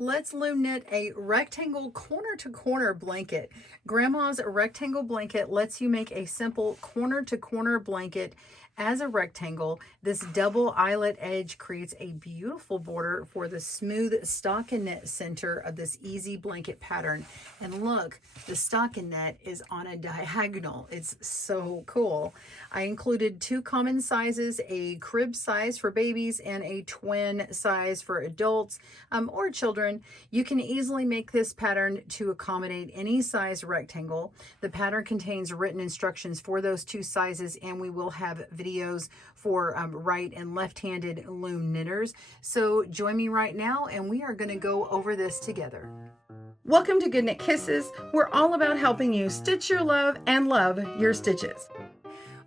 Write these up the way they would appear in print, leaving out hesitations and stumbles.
Let's loom knit a rectangle corner to corner blanket. Grandma's rectangle blanket lets you make a simple corner to corner blanket as a rectangle. This double eyelet edge creates a beautiful border for the smooth stockinette center of this easy blanket pattern. And look, the stockinette is on a diagonal. It's so cool. I included two common sizes, a crib size for babies and a twin size for adults or children. You can easily make this pattern to accommodate any size rectangle. The pattern contains written instructions for those two sizes, and we will have videos for right and left-handed loom knitters. So join me right now and we are going to go over this together. Welcome to GoodKnit Kisses. We're all about helping you stitch your love and love your stitches.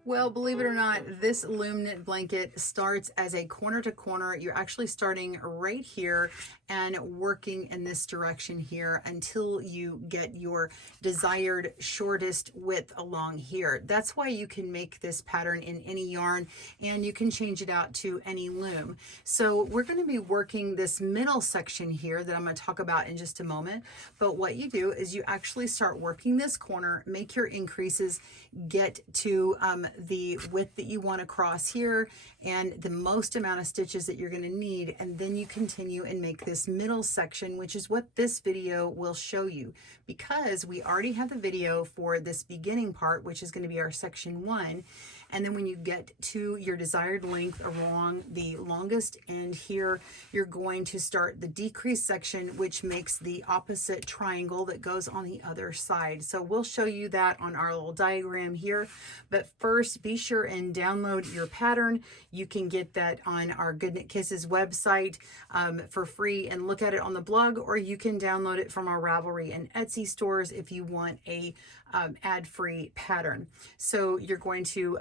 Well, believe it or not, this loom knit blanket starts as a corner to corner. You're actually starting right here and working in this direction here until you get your desired shortest width along here. That's why you can make this pattern in any yarn and you can change it out to any loom. So we're going to be working this middle section here that I'm going to talk about in just a moment. But what you do is you actually start working this corner, make your increases, get to the width that you want to cross here and the most amount of stitches that you're going to need, and then you continue and make this middle section, which is what this video will show you, because we already have the video for this beginning part, which is going to be our section 1. And then when you get to your desired length along the longest end here, you're going to start the decrease section, which makes the opposite triangle that goes on the other side. So we'll show you that on our little diagram here. But first, be sure and download your pattern. You can get that on our GoodKnit Kisses website for free and look at it on the blog, or you can download it from our Ravelry and Etsy stores if you want a ad-free pattern. So you're going to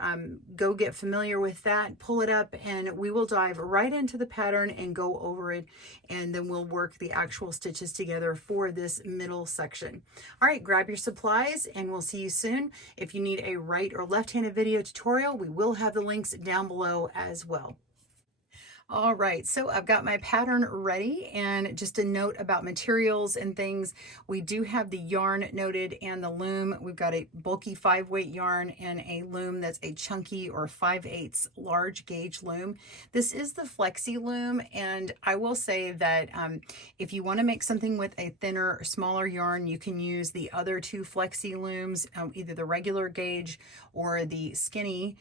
go get familiar with that, pull it up, and we will dive right into the pattern and go over it, and then we'll work the actual stitches together for this middle section. All right, grab your supplies and we'll see you soon. If you need a right or left-handed video tutorial, we will have the links down below as well. All right, so I've got my pattern ready, and just a note about materials and things. We do have the yarn noted and the loom. We've got a bulky 5-weight yarn and a loom that's a chunky or 5/8 large gauge loom. This is the Flexi loom, and I will say that if you want to make something with a thinner or smaller yarn, you can use the other two Flexi looms, either the regular gauge or the skinny.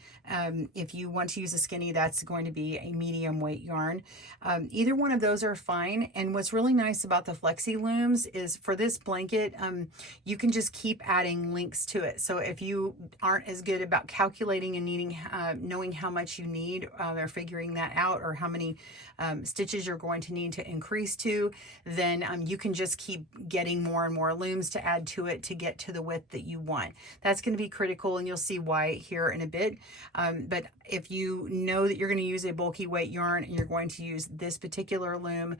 If you want to use a skinny, that's going to be a medium weight yarn. Either one of those are fine. And what's really nice about the Flexi looms is for this blanket, you can just keep adding links to it. So if you aren't as good about calculating and needing, knowing how much you need or figuring that out, or how many stitches you're going to need to increase to, then you can just keep getting more and more looms to add to it to get to the width that you want. That's going to be critical, and you'll see why here in a bit. But if you know that you're going to use a bulky weight yarn and you're going to use this particular loom,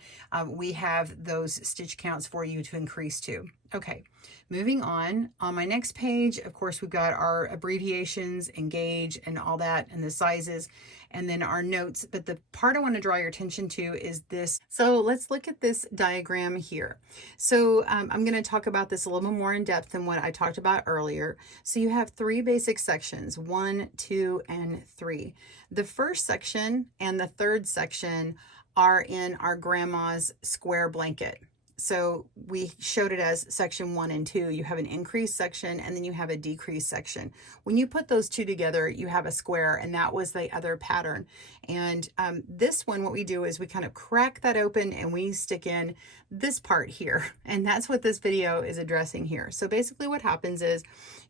we have those stitch counts for you to increase to. Okay, moving on my next page, of course, we've got our abbreviations and gauge and all that, and the sizes, and then our notes. But the part I want to draw your attention to is this. So let's look at this diagram here. So I'm going to talk about this a little bit more in depth than what I talked about earlier. So you have 3 basic sections, 1, 2, and 3. The first section and the third section are in our grandma's square blanket. So we showed it as section 1 and 2. You have an increase section and then you have a decrease section. When you put those two together, you have a square, and that was the other pattern. And this one, what we do is we kind of crack that open and we stick in this part here. And that's what this video is addressing here. So basically what happens is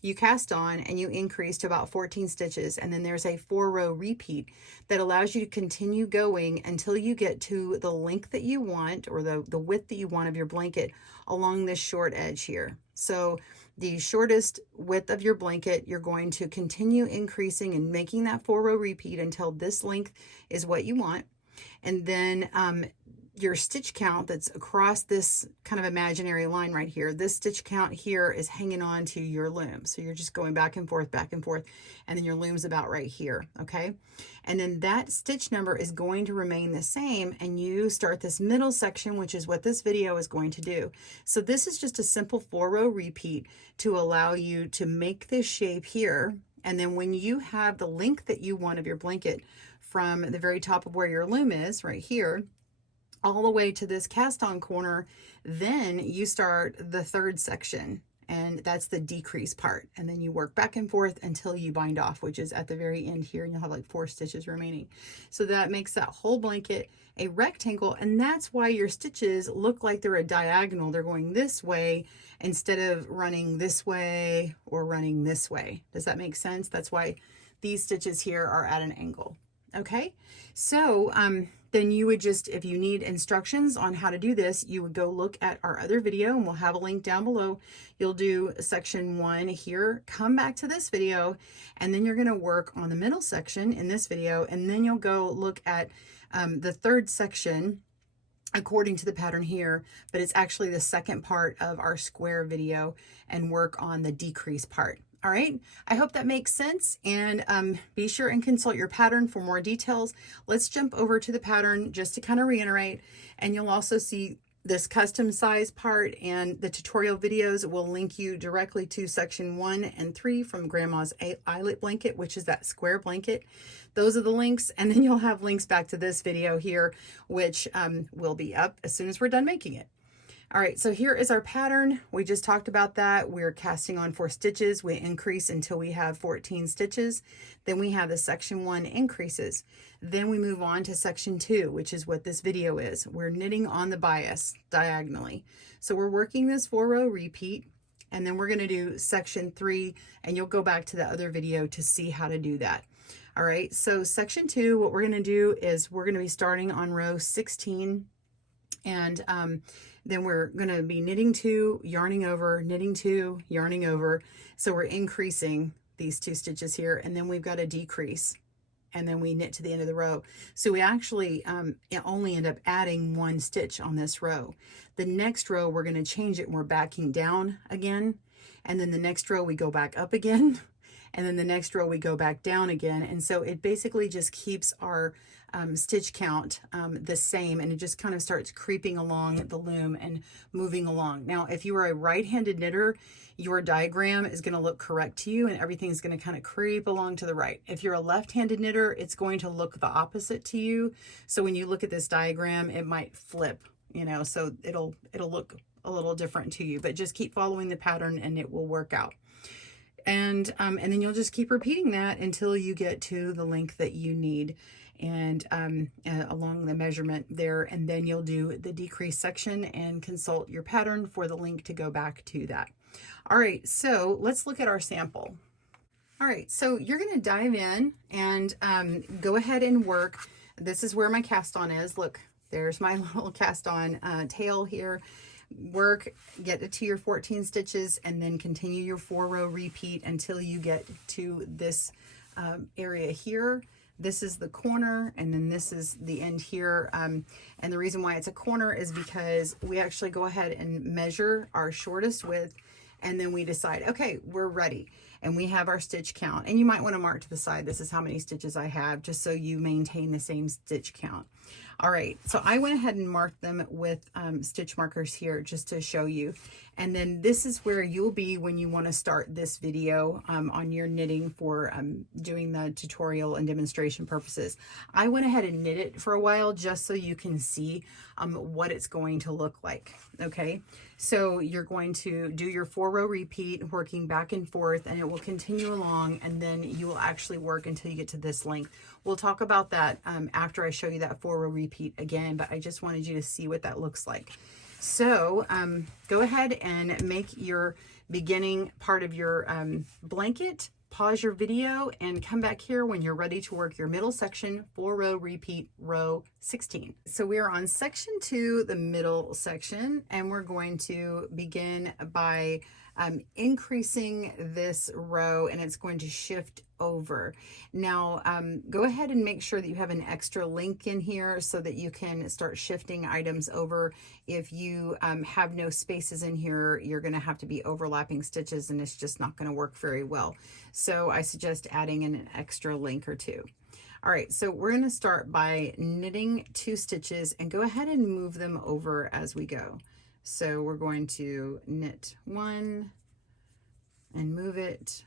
you cast on and you increase to about 14 stitches, and then there's a 4-row repeat that allows you to continue going until you get to the length that you want, or the width that you want of your blanket along this short edge here. So the shortest width of your blanket, you're going to continue increasing and making that 4-row repeat until this length is what you want. And then your stitch count that's across this kind of imaginary line right here, this stitch count here is hanging on to your loom. So you're just going back and forth, and then your loom's about right here, okay? And then that stitch number is going to remain the same, and you start this middle section, which is what this video is going to do. So this is just a simple 4-row repeat to allow you to make this shape here. And then when you have the length that you want of your blanket from the very top of where your loom is, right here, all the way to this cast on corner, then you start the third section, and that's the decrease part. And then you work back and forth until you bind off, which is at the very end here, and you'll have like 4 stitches remaining. So that makes that whole blanket a rectangle, and that's why your stitches look like they're a diagonal. They're going this way instead of running this way or running this way. Does that make sense? That's why these stitches here are at an angle. Okay, so then you would just, if you need instructions on how to do this, you would go look at our other video, and we'll have a link down below. You'll do section 1 here, come back to this video, and then you're going to work on the middle section in this video, and then you'll go look at the third section according to the pattern here, but it's actually the second part of our square video, and work on the decrease part. All right, I hope that makes sense, and be sure and consult your pattern for more details. Let's jump over to the pattern just to kind of reiterate, and you'll also see this custom size part, and the tutorial videos will link you directly to section 1 and 3 from Grandma's Eyelet blanket, which is that square blanket. Those are the links, and then you'll have links back to this video here, which will be up as soon as we're done making it. All right, so here is our pattern. We just talked about that. We're casting on 4 stitches. We increase until we have 14 stitches. Then we have the section 1 increases. Then we move on to section 2, which is what this video is. We're knitting on the bias diagonally. So we're working this 4-row repeat, and then we're going to do section 3, and you'll go back to the other video to see how to do that. All right, so section 2, what we're going to do is we're going to be starting on row 16, and then we're going to be knitting 2, yarning over, knitting 2, yarning over. So we're increasing these 2 stitches here, and then we've got a decrease, and then we knit to the end of the row. So we actually only end up adding 1 stitch on this row. The next row we're going to change it, and we're backing down again, and then the next row we go back up again, and then the next row we go back down again. And so it basically just keeps our stitch count the same, and it just kind of starts creeping along the loom and moving along. Now, if you are a right-handed knitter, your diagram is going to look correct to you, and everything's going to kind of creep along to the right. If you're a left-handed knitter, it's going to look the opposite to you. So when you look at this diagram, it might flip, you know, so it'll look a little different to you, but just keep following the pattern and it will work out. And then you'll just keep repeating that until you get to the length that you need, and along the measurement there, and then you'll do the decrease section and consult your pattern for the link to go back to that. All right, so let's look at our sample. All right, so you're going to dive in and go ahead and work. This is where my cast on is. Look, there's my little cast on tail here. Work, get it to your 14 stitches, and then continue your 4-row repeat until you get to this area here. This is the corner, and then this is the end here. And the reason why it's a corner is because we actually go ahead and measure our shortest width, and then we decide, okay, we're ready. And we have our stitch count. And you might want to mark to the side, this is how many stitches I have, just so you maintain the same stitch count. All right, so I went ahead and marked them with stitch markers here just to show you. And then this is where you'll be when you want to start this video on your knitting for doing the tutorial and demonstration purposes. I went ahead and knit it for a while just so you can see what it's going to look like, okay? So you're going to do your 4-row repeat, working back and forth, and it will continue along, and then you will actually work until you get to this length. We'll talk about that after I show you that 4-row repeat again, but I just wanted you to see what that looks like. So go ahead and make your beginning part of your blanket, pause your video, and come back here when you're ready to work your middle section, 4-row repeat, row 16. So we are on section 2, the middle section, and we're going to begin by increasing this row, and it's going to shift over. Now, go ahead and make sure that you have an extra link in here so that you can start shifting items over. If you have no spaces in here, you're going to have to be overlapping stitches, and it's just not going to work very well. So I suggest adding in an extra link or two. All right, so we're going to start by knitting 2 stitches and go ahead and move them over as we go. So we're going to knit 1 and move it,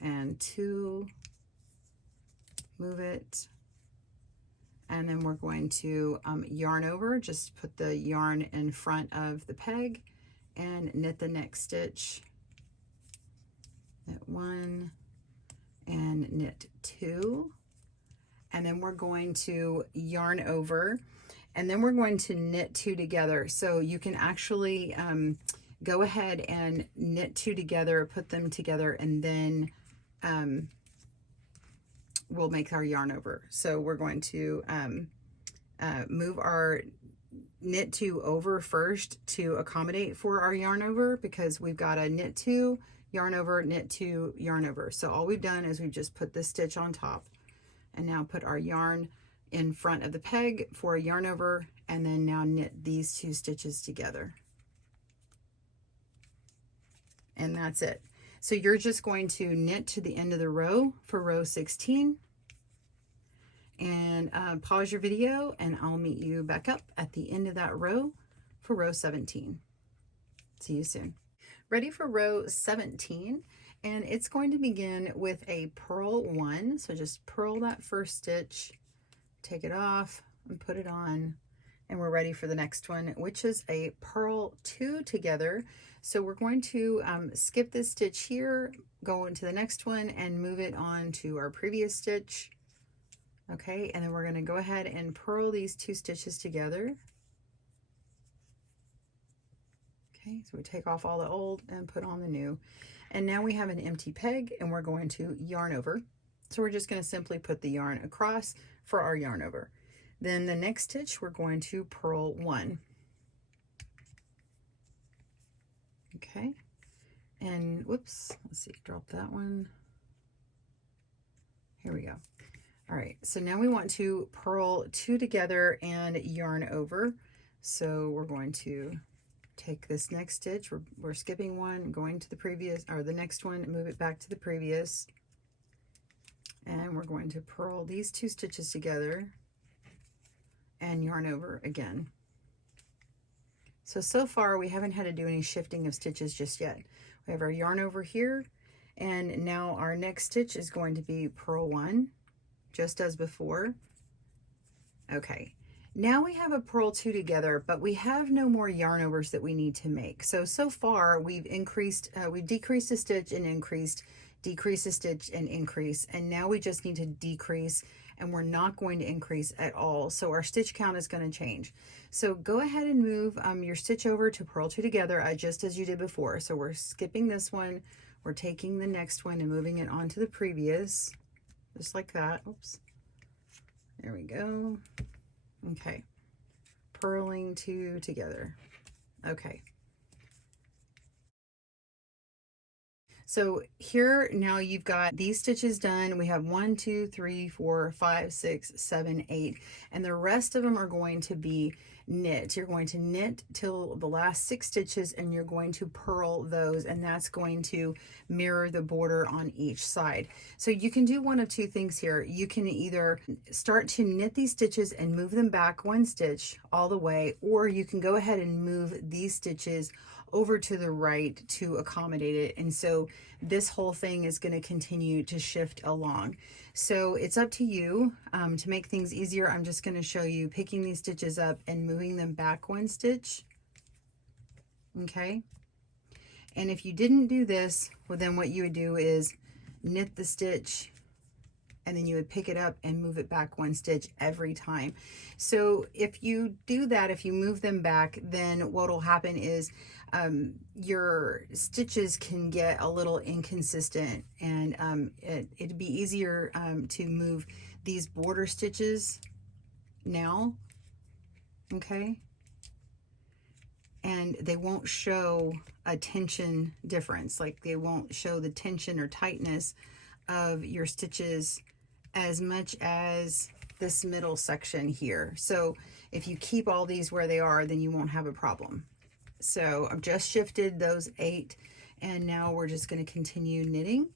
and 2, move it, and then we're going to yarn over, just put the yarn in front of the peg and knit the next stitch, knit 1 and knit 2. And then we're going to yarn over, and then we're going to knit 2 together. So you can actually go ahead and knit 2 together, put them together, and then we'll make our yarn over. So we're going to move our knit 2 over first to accommodate for our yarn over, because we've got a knit 2, yarn over, knit 2, yarn over. So all we've done is we've just put this stitch on top, and now put our yarn in front of the peg for a yarn over, and then now knit these 2 stitches together. And that's it. So you're just going to knit to the end of the row for row 16, and pause your video, and I'll meet you back up at the end of that row for row 17. See you soon. Ready for row 17. And it's going to begin with a purl 1. So just purl that first stitch, take it off and put it on, and we're ready for the next one, which is a purl 2 together. So we're going to skip this stitch here, go into the next one and move it on to our previous stitch. Okay, and then we're going to go ahead and purl these 2 stitches together. Okay, so we take off all the old and put on the new. And now we have an empty peg, and we're going to yarn over. So we're just going to simply put the yarn across for our yarn over. Then the next stitch, we're going to purl 1. Okay, and whoops, let's see, drop that one. Here we go. All right, so now we want to purl 2 together and yarn over. So we're going to take this next stitch, we're skipping one, going to the previous, or the next one, move it back to the previous, and we're going to purl these 2 stitches together and yarn over again. So far we haven't had to do any shifting of stitches just yet. We have our yarn over here, and now our next stitch is going to be purl 1, just as before. Okay. Now we have a purl 2 together, but we have no more yarn overs that we need to make. So far we've decreased a stitch and increased, decrease a stitch and increase, and now we just need to decrease, and we're not going to increase at all. So our stitch count is going to change. So go ahead and move your stitch over to purl 2 together, just as you did before. So we're skipping this one, we're taking the next one and moving it onto the previous, just like that. Oops. There we go. Okay, purling 2 together. Okay. So here now you've got these stitches done. We have 1, 2, 3, 4, 5, 6, 7, 8, and the rest of them are going to be knit. You're going to knit till the last 6 stitches, and you're going to purl those, and that's going to mirror the border on each side. So you can do one of 2 things here. You can either start to knit these stitches and move them back 1 stitch all the way, or you can go ahead and move these stitches over to the right to accommodate it. And so this whole thing is going to continue to shift along. So it's up to you. To make things easier, I'm just going to show you picking these stitches up and moving them back 1 stitch. Okay. And if you didn't do this, well, then what you would do is knit the stitch, and then you would pick it up and move it back 1 stitch every time. So if you do that, if you move them back, then what will happen is your stitches can get a little inconsistent, and it'd be easier to move these border stitches now, okay? And and they won't show a tension difference. Like they won't show the tension or tightness of your stitches as much as this middle section here. So if you keep all these where they are, then you won't have a problem. So I've just shifted those 8, and now we're just going to continue knitting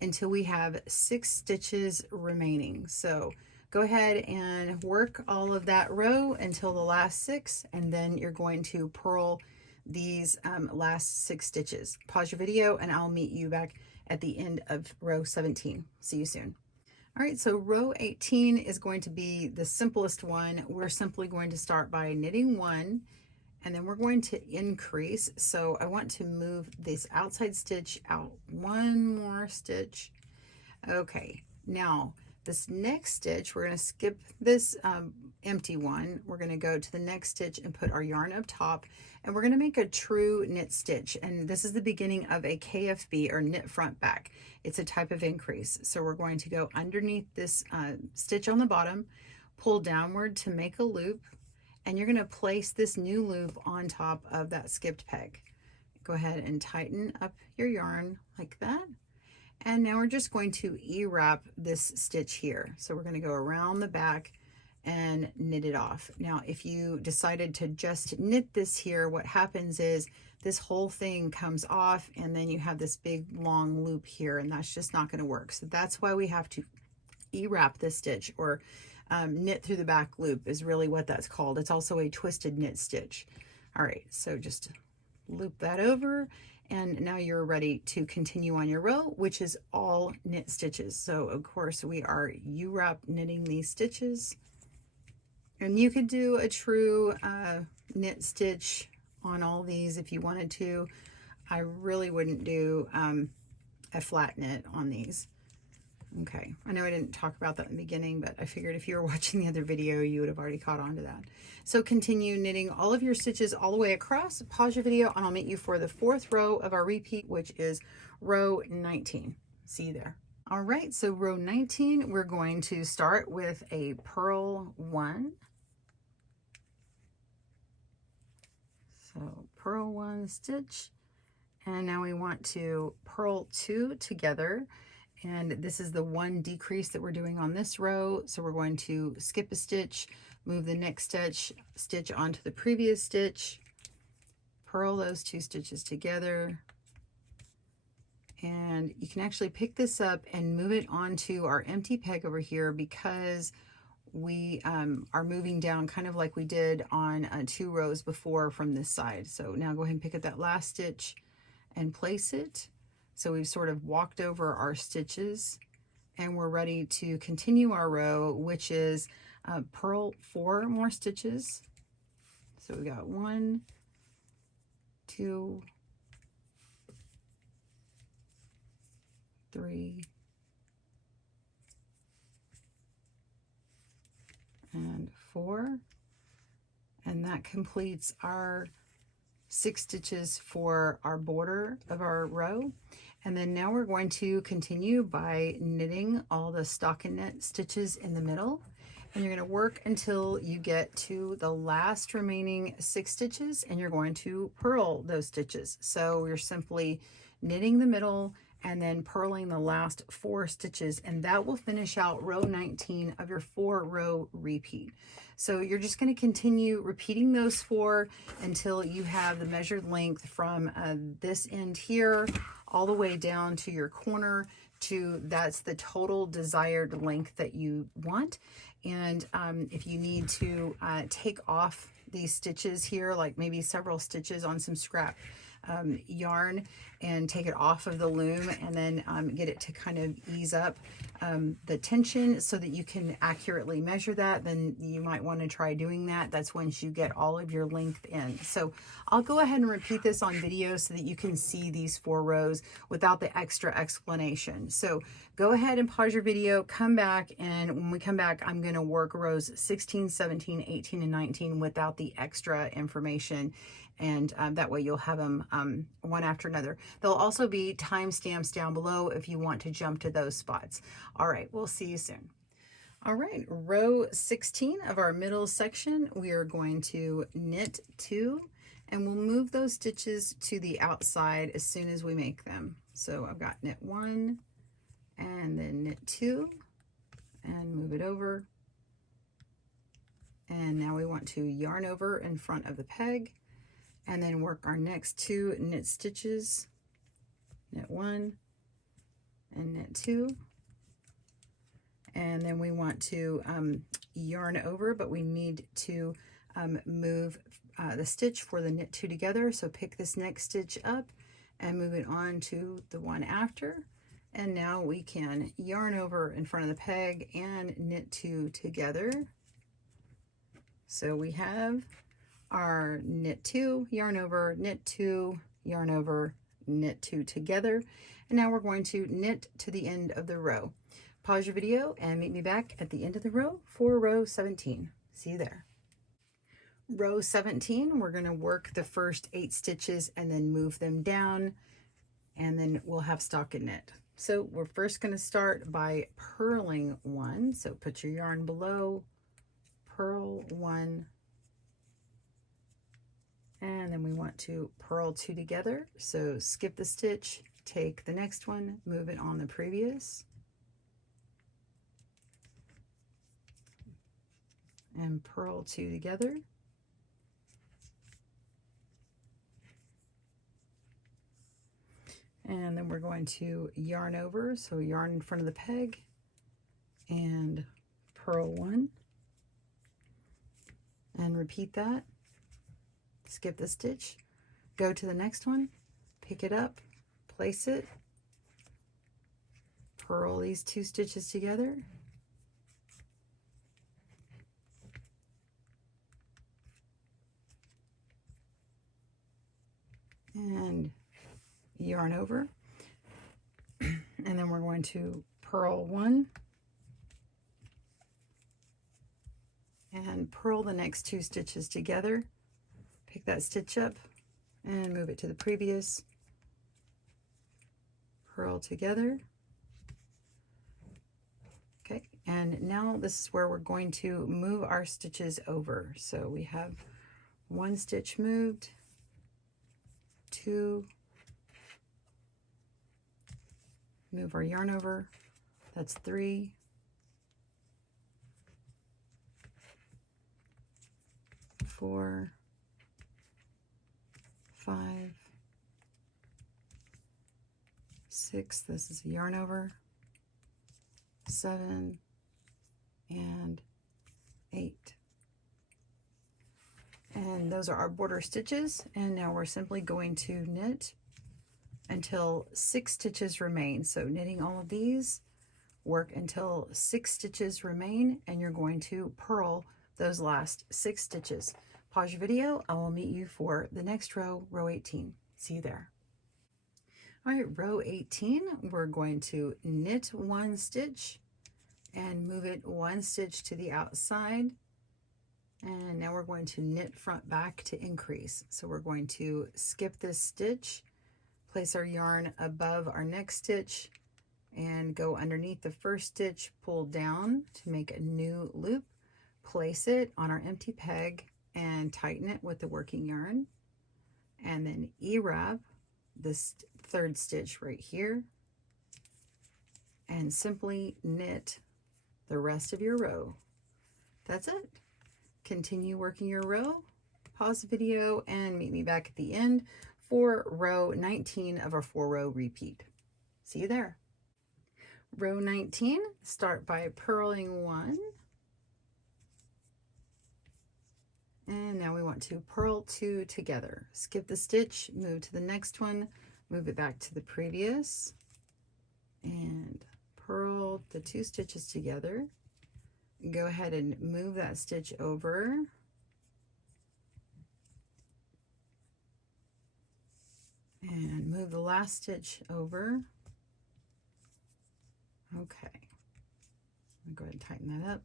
until we have 6 stitches remaining. So go ahead and work all of that row until the last 6, and then you're going to purl these last 6 stitches. Pause your video and I'll meet you back at the end of row 17. See you soon. All right, so row 18 is going to be the simplest one. We're simply going to start by knitting 1, and then we're going to increase. So I want to move this outside stitch out 1 more stitch. Okay, now this next stitch, we're going to skip this empty one. We're going to go to the next stitch and put our yarn up top, and we're going to make a true knit stitch. And this is the beginning of a KFB, or knit front back. It's a type of increase. So we're going to go underneath this stitch on the bottom, pull downward to make a loop, and you're going to place this new loop on top of that skipped peg. Go ahead and tighten up your yarn like that. And now we're just going to E-wrap this stitch here. So we're going to go around the back and knit it off. Now, if you decided to just knit this here, what happens is this whole thing comes off, and then you have this big long loop here, and that's just not going to work. So that's why we have to E-wrap this stitch, or knit through the back loop is really what that's called. It's also a twisted knit stitch. All right, so just loop that over, and now you're ready to continue on your row, which is all knit stitches. So of course we are U-wrap knitting these stitches, and you could do a true knit stitch on all these if you wanted to. I really wouldn't do a flat knit on these. Okay, I know I didn't talk about that in the beginning, but I figured if you were watching the other video, you would have already caught on to that. So continue knitting all of your stitches all the way across. Pause your video, and I'll meet you for the 4th row of our repeat, which is row 19. See you there. All right, so row 19, we're going to start with a purl 1. So purl 1 stitch, and now we want to purl 2 together. And this is the 1 decrease that we're doing on this row. So we're going to skip a stitch, move the next stitch onto the previous stitch, purl those 2 stitches together. And you can actually pick this up and move it onto our empty peg over here, because we are moving down kind of like we did on 2 rows before from this side. So now go ahead and pick up that last stitch and place it. So we've sort of walked over our stitches, and we're ready to continue our row, which is purl 4 more stitches. So we got 1, 2, 3, and 4, and that completes our 6 stitches for our border of our row. And then now we're going to continue by knitting all the stockinette stitches in the middle, and you're going to work until you get to the last remaining 6 stitches, and you're going to purl those stitches. So you're simply knitting the middle and then purling the last 4 stitches, and that will finish out row 19 of your 4-row repeat. So you're just going to continue repeating those 4 until you have the measured length from this end here all the way down to your corner, to that's the total desired length that you want. And if you need to take off these stitches here, like maybe several stitches on some scrap yarn, and take it off of the loom, and then get it to kind of ease up the tension so that you can accurately measure that, then you might want to try doing that. That's once you get all of your length in. So I'll go ahead and repeat this on video so that you can see these 4 rows without the extra explanation. So go ahead and pause your video, come back, and when we come back, I'm going to work rows 16, 17, 18, and 19 without the extra information. And that way you'll have them one after another. There'll also be timestamps down below if you want to jump to those spots. All right, we'll see you soon. All right, row 16 of our middle section, we are going to knit 2, and we'll move those stitches to the outside as soon as we make them. So I've got knit 1 and then knit 2 and move it over. And now we want to yarn over in front of the peg and then work our next 2 knit stitches. Knit 1 and knit 2. And then we want to yarn over, but we need to move the stitch for the knit 2 together. So pick this next stitch up and move it on to the one after. And now we can yarn over in front of the peg and knit 2 together. So we have our knit 2, yarn over, knit 2, yarn over, knit 2 together. And now we're going to knit to the end of the row. Pause your video and meet me back at the end of the row for row 17. See you there. Row 17, we're going to work the first 8 stitches and then move them down, and then we'll have stocking knit. So we're first going to start by purling 1. So put your yarn below, purl 1, and then we want to purl 2 together. So skip the stitch, take the next one, move it on the previous, and purl 2 together. And then we're going to yarn over, so yarn in front of the peg and purl 1 and repeat that. Skip the stitch, go to the next one, pick it up, place it, purl these 2 stitches together, and yarn over. And then we're going to purl 1 and purl the next 2 stitches together, pick that stitch up and move it to the previous, purl together. Okay, and now this is where we're going to move our stitches over. So we have 1 stitch moved, 2, move our yarn over, that's 3, 4, 5, 6, this is a yarn over, 7, and 8. And those are our border stitches, and now we're simply going to knit until 6 stitches remain. So knitting all of these, work until 6 stitches remain, and you're going to purl those last 6 stitches. Pause your video. I will meet you for the next row, row 18. See you there. All right, row 18, we're going to knit 1 stitch and move it 1 stitch to the outside. And now we're going to knit front back to increase. So we're going to skip this stitch, place our yarn above our next stitch, and go underneath the first stitch, pull down to make a new loop, place it on our empty peg and tighten it with the working yarn, and then E-wrap this 3rd stitch right here and simply knit the rest of your row. That's it. Continue working your row, pause the video, and meet me back at the end for row 19 of our 4-row repeat. See you there. Row 19, start by purling 1. And now we want to purl 2 together. Skip the stitch, move to the next one, move it back to the previous, and purl the 2 stitches together. Go ahead and move that stitch over. And move the last stitch over. Okay. I'm going to go ahead and tighten that up.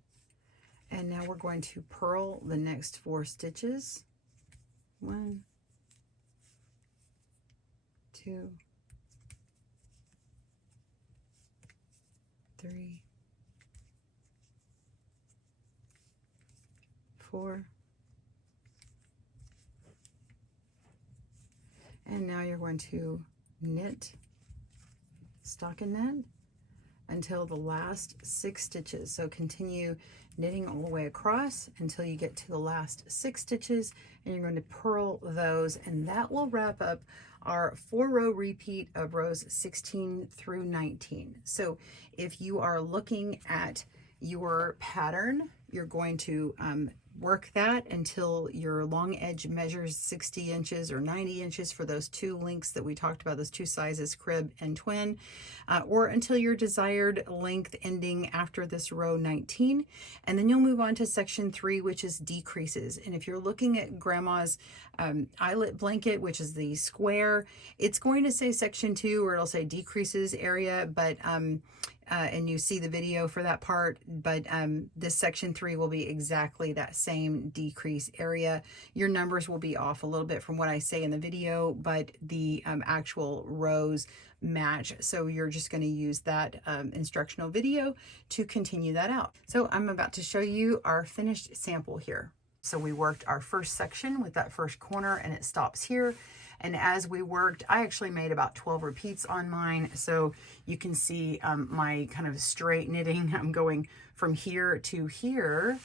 And now we're going to purl the next 4 stitches. 1, 2, 3, 4, And now you're going to knit, stocking knit until the last 6 stitches. So continue knitting all the way across until you get to the last 6 stitches, and you're going to purl those, and that will wrap up our 4-row repeat of rows 16 through 19. So if you are looking at your pattern, you're going to work that until your long edge measures 60 inches or 90 inches for those 2 lengths that we talked about, those 2 sizes, crib and twin, or until your desired length ending after this row 19. And then you'll move on to section 3, which is decreases. And if you're looking at Grandma's eyelet blanket, which is the square, it's going to say section 2, or it'll say decreases area, but and you see the video for that part, but this section 3 will be exactly that same decrease area. Your numbers will be off a little bit from what I say in the video, but the actual rows match. So you're just going to use that instructional video to continue that out. So I'm about to show you our finished sample here. So we worked our first section with that first corner, and it stops here. And as we worked, I actually made about 12 repeats on mine. So you can see my kind of straight knitting. I'm going from here to here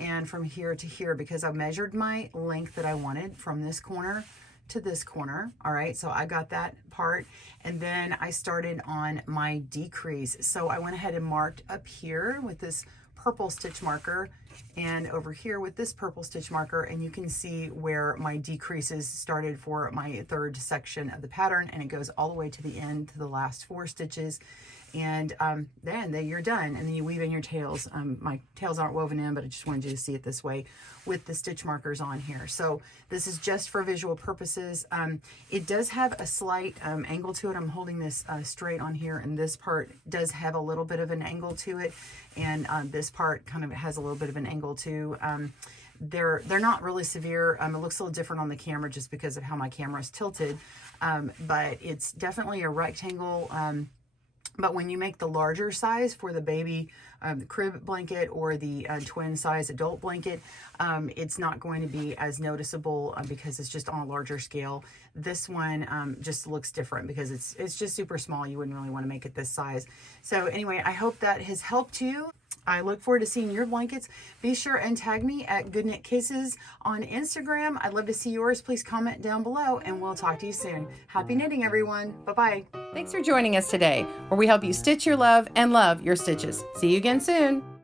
and from here to here because I measured my length that I wanted from this corner to this corner. All right, so I got that part. And then I started on my decrease. So I went ahead and marked up here with this purple stitch marker and over here with this purple stitch marker, and you can see where my decreases started for my 3rd section of the pattern, and it goes all the way to the end to the last 4 stitches. And then you're done, and then you weave in your tails. My tails aren't woven in, but I just wanted you to see it this way with the stitch markers on here. So this is just for visual purposes. It does have a slight angle to it. I'm holding this straight on here, and this part does have a little bit of an angle to it, and this part kind of has a little bit of an angle too. They're not really severe. It looks a little different on the camera just because of how my camera is tilted, but it's definitely a rectangle. But when you make the larger size for the baby crib blanket or the twin size adult blanket, it's not going to be as noticeable because it's just on a larger scale. This one just looks different because it's just super small. You wouldn't really want to make it this size. So anyway, I hope that has helped you. I look forward to seeing your blankets. Be sure and tag me at GoodKnit Kisses on Instagram. I'd love to see yours. Please comment down below, and we'll talk to you soon. Happy knitting, everyone. Bye-bye. Thanks for joining us today, where we help you stitch your love and love your stitches. See you again soon.